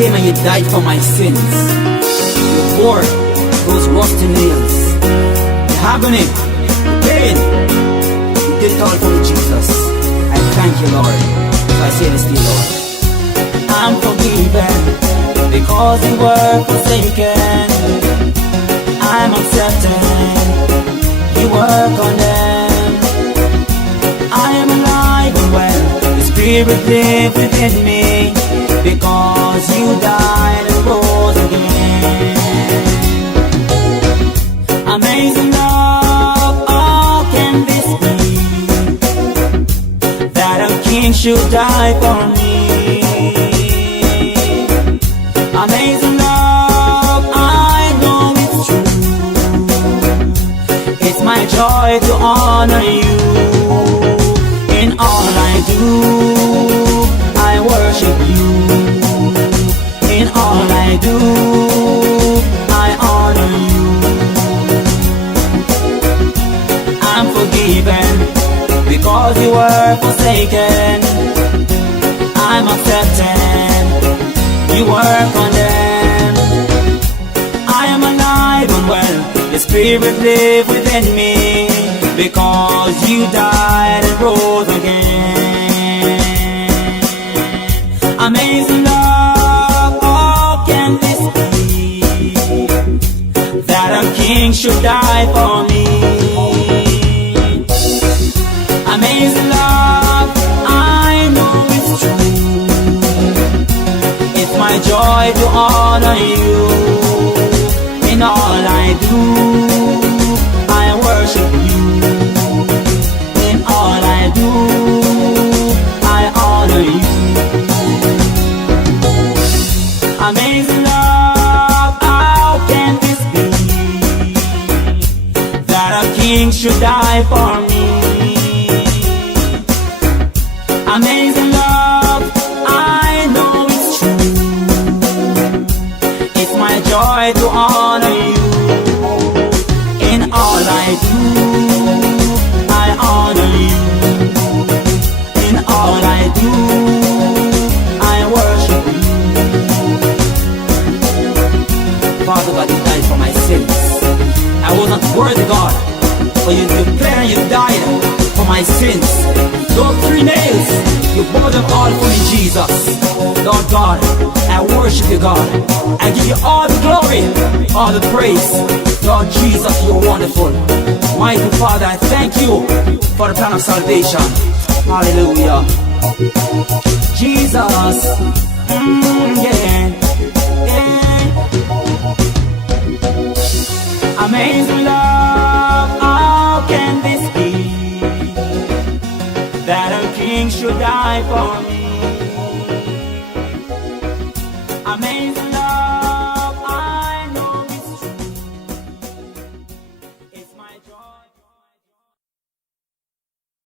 came and you died for my sins. You bore those rusty nails, the agony, the pain. You did it all for me, Jesus. I thank you, Lord. So I say this to you, Lord. I'm forgiven because you were forsaken. I'm accepted, you were condemned. I am alive and well, the Spirit lives within me, because you died and rose again. Amazing love, how can this be, that a king should die for me? Amazing love, I know it's true. It's my joy to honor you. In all I do, I worship you. In all I do, I honor you. I'm forgiven because you were forsaken. I'm accepted, you were condemned. I am alive and well, the Spirit lives within me, because you died and rose again. Amazing love, how can this be, that a king should die for me? Amazing love, I know it's true. It's my joy to honor you. In all I do, I worship you. In all I do, I honor you. Amazing love, how can this be, that a king should die for me? Amazing love, I know it's true. It's my joy to honor you. In all I do, I honor you. In all I do, I worship you. Father God, you died for my sins. I was not worthy, God, but you bled and you died for my sins. Those 3 nails, you bore them all for me, Jesus. Lord God, I worship you, God. I give you all the glory, all the praise. Lord Jesus, you're wonderful. Mighty Father, I thank you for the plan of salvation. Hallelujah. Jesus, yeah, yeah. Amazing love, how can this be, that a king should die for me? Amazing